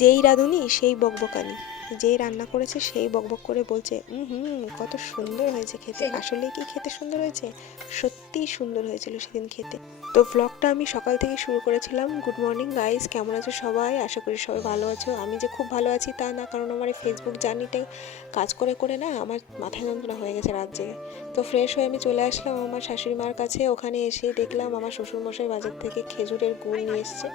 যেই রাঁধুনি সেই বকবকানি, যেই রান্না করেছে সেই বকবক করে বলছে কত সুন্দর হয়েছে খেতে। আসলে কি খেতে সুন্দর হয়েছে? সত্যিই সুন্দর হয়েছিল সেদিন খেতে। তো ব্লগটা আমি সকাল থেকে শুরু করেছিলাম। গুড মর্নিং গাইস, কেমন আছো সবাই? আশা করি সবাই ভালো আছো। আমি যে খুব ভালো আছি তা না, কারণ আমার এই ফেসবুক জার্নিটাই কাজ করে করে না আমার মাথায় যন্ত্রণা হয়ে গেছে রাত জেগে। তো ফ্রেশ হয়ে আমি চলে আসলাম আমার শাশুড়ি মার কাছে। ওখানে এসে দেখলাম আমার শ্বশুরমশাই বাজার থেকে খেজুরের গুড় নিয়ে এসছে।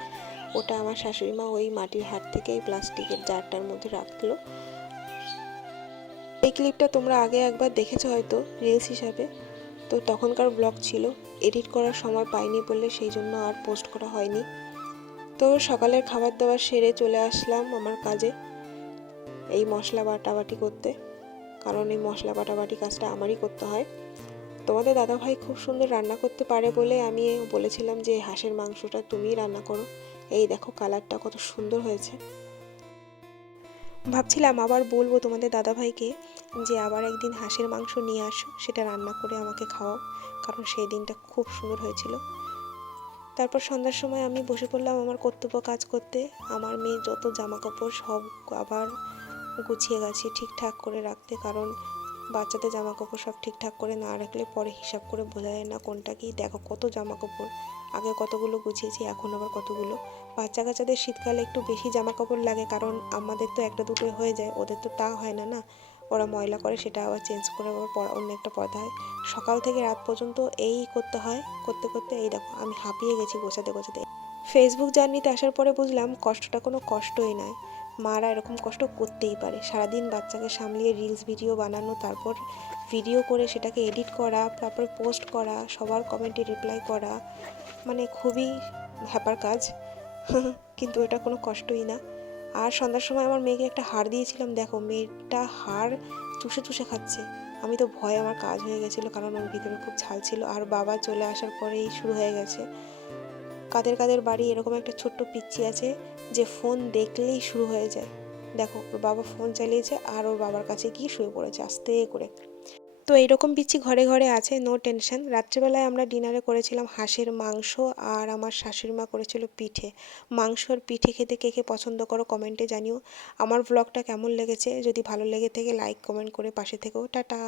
ওটা আমার শাশুড়ি মা ওই মাটির হাট থেকে এই প্লাস্টিকের জারটার মধ্যে রাখলো। এই ক্লিপটা তোমরা আগে একবার দেখেছো হয়তো রিলস হিসাবে, তো তখনকার ব্লগ ছিল, এডিট করার সময় পাইনি বলে সেই জন্য আর পোস্ট করা হয়নি। তো সকালের খাবার দাবার সেরে চলে আসলাম আমার কাজে, এই মশলা বাটাবাটি করতে, কারণ এই মশলা বাটাবাটি কাজটা আমারই করতে হয়। তোমাদের দাদাভাই খুব সুন্দর রান্না করতে পারে বলে আমি বলেছিলাম যে হাঁসের মাংসটা তুমিই রান্না করো। এই দেখো কালারটা কত সুন্দর হয়েছে। ভাবছিলাম আবার বলবো তোমাদের দাদাভাইকে যে আবার একদিন হাঁসের মাংস নিয়ে আসো, সেটা রান্না করে আমাকে খাওয়াও, কারণ সেই দিনটা খুব সুন্দর হয়েছিল। তারপর সন্ধ্যার সময় আমি বসে পড়লাম আমার কর্তব্য কাজ করতে। আমার মেয়ে যত জামা কাপড় সব আবার গুছিয়ে গাছিয়ে ঠিকঠাক করে রাখতে, কারণ বাচ্চাদের জামা কাপড় সব ঠিকঠাক করে না রাখলে পরে হিসাব করে বোঝা যায় না কোনটা কি। দেখো কত জামা কাপড়, আগে কতগুলো গুছিয়েছি এখন আবার কতগুলো। বাচ্চা কাচ্চাদের শীতকালে একটু বেশি জামা কাপড় লাগে, কারণ আমাদের তো একটা দুটোই হয়ে যায়, ওদের তো তা হয় না না। ওরা ময়লা করে সেটা আবার চেঞ্জ করে আবার অন্য একটা পরতে হয়। সকাল থেকে রাত পর্যন্ত এই করতে হয়, করতে করতে এই দেখো আমি হাঁপিয়ে গেছি গোছাতে গোছাতে। ফেসবুক জার্নিতে আসার পরে বুঝলাম কষ্টটা কোনো কষ্টই নয়। মারা এরকম কষ্ট করতেই পারে, সারাদিন বাচ্চাকে সামলিয়ে রিলস ভিডিও বানানো, তারপর ভিডিও করে সেটাকে এডিট করা, তারপর পোস্ট করা, সবার কমেন্টে রিপ্লাই করা, মানে খুবই হ্যাপার কাজ। কিন্তু এটা কোনো কষ্টই না। আর সন্ধ্যার সময় আমার মেয়েকে একটা হাড় দিয়েছিলাম, দেখো মেয়েটা হাড় চুষে চুষে খাচ্ছে। আমি তো ভয়ে আমার কাজ হয়ে গেছিলো, কারণ ওর ভিতরে খুব ছাল ছিল। আর বাবা চলে আসার পরেই শুরু হয়ে গেছে। কাদের কাদের বাড়ি এরকম একটা ছোট্ট পিচ্চি আছে যে ফোন দেখলেই শুরু হয়ে যায়। দেখো ওর বাবা ফোন চালিয়েছে আর ওর বাবার কাছে গিয়ে শুয়ে পড়েছে আস্তে করে। তো এইরকম পিচ্চি ঘরে ঘরে আছে, নো টেনশন। রাত্রেবেলায় আমরা ডিনারে করেছিলাম হাঁসের মাংস, আর আমার শাশুড়ি মা করেছিল পিঠে। মাংস আর পিঠে খেতে কে কে পছন্দ করো কমেন্টে জানিও। আমার ব্লগটা কেমন লেগেছে, যদি ভালো লেগে থাকে লাইক কমেন্ট করে পাশে থেকো। টাটা।